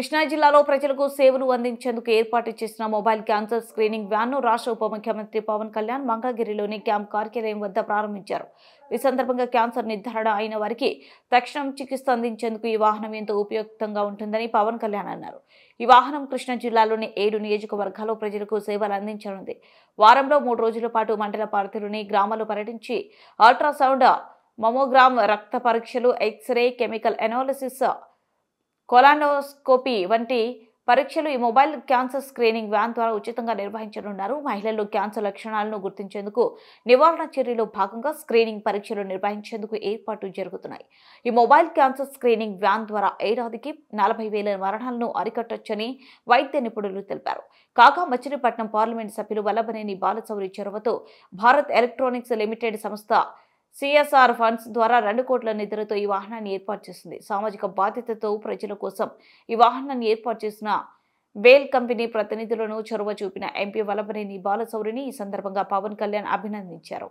కృష్ణా జిల్లాలో ప్రజలకు సేవలు అందించేందుకు ఏర్పాటు చేసిన మొబైల్ క్యాన్సర్ స్క్రీనింగ్ వ్యాన్ ను రాష్ట్ర ఉప ముఖ్యమంత్రి పవన్ కళ్యాణ్ మంగళగిరిలోని క్యాంప్ కార్యాలయం వద్ద ప్రారంభించారు. ఈ సందర్భంగా క్యాన్సర్ నిర్ధారణ అయిన వారికి తక్షణం చికిత్స అందించేందుకు ఈ వాహనం ఎంతో ఉపయుక్తంగా ఉంటుందని పవన్ కళ్యాణ్ అన్నారు. ఈ వాహనం కృష్ణా జిల్లాలోని 7 నియోజకవర్గాల్లో ప్రజలకు సేవలు అందించనుంది. వారంలో 3 రోజుల పాటు మండల పరిధిలోని గ్రామాలు పర్యటించి అల్ట్రాసౌండ్, మమోగ్రామ్, రక్త పరీక్షలు, ఎక్స్రే, కెమికల్ ఎనాలిసిస్, కొలానోస్కోపీ వంటి పరీక్షలు ఈ మొబైల్ క్యాన్సర్ స్క్రీనింగ్ వ్యాన్ ద్వారా ఉచితంగా నిర్వహించనున్నారు. మహిళల్లో క్యాన్సర్ లక్షణాలను గుర్తించేందుకు నివారణ చర్యలో భాగంగా స్క్రీనింగ్ పరీక్షలు నిర్వహించేందుకు ఏర్పాట్లు జరుగుతున్నాయి. ఈ మొబైల్ క్యాన్సర్ స్క్రీనింగ్ వ్యాన్ ద్వారా ఏడాదికి 40,000 మరణాలను అరికట్టొచ్చని వైద్య నిపుణులు తెలిపారు. కాగా మచిలీపట్నం పార్లమెంటు సభ్యులు వల్లభనేని బాలశౌరి చొరవతో భారత్ ఎలక్ట్రానిక్స్ లిమిటెడ్ సంస్థ CSR ఫండ్స్ ద్వారా 2 కోట్ల నిధులతో ఈ వాహనాన్ని ఏర్పాటు చేసింది. సామాజిక బాధ్యతతో ప్రజల కోసం ఈ వాహనాన్ని ఏర్పాటు చేసిన వేల్ కంపెనీ ప్రతినిధులను చొరవ చూపిన ఎంపీ వల్లభనేని బాలశౌరిని ఈ సందర్భంగా పవన్ కళ్యాణ్ అభినందించారు.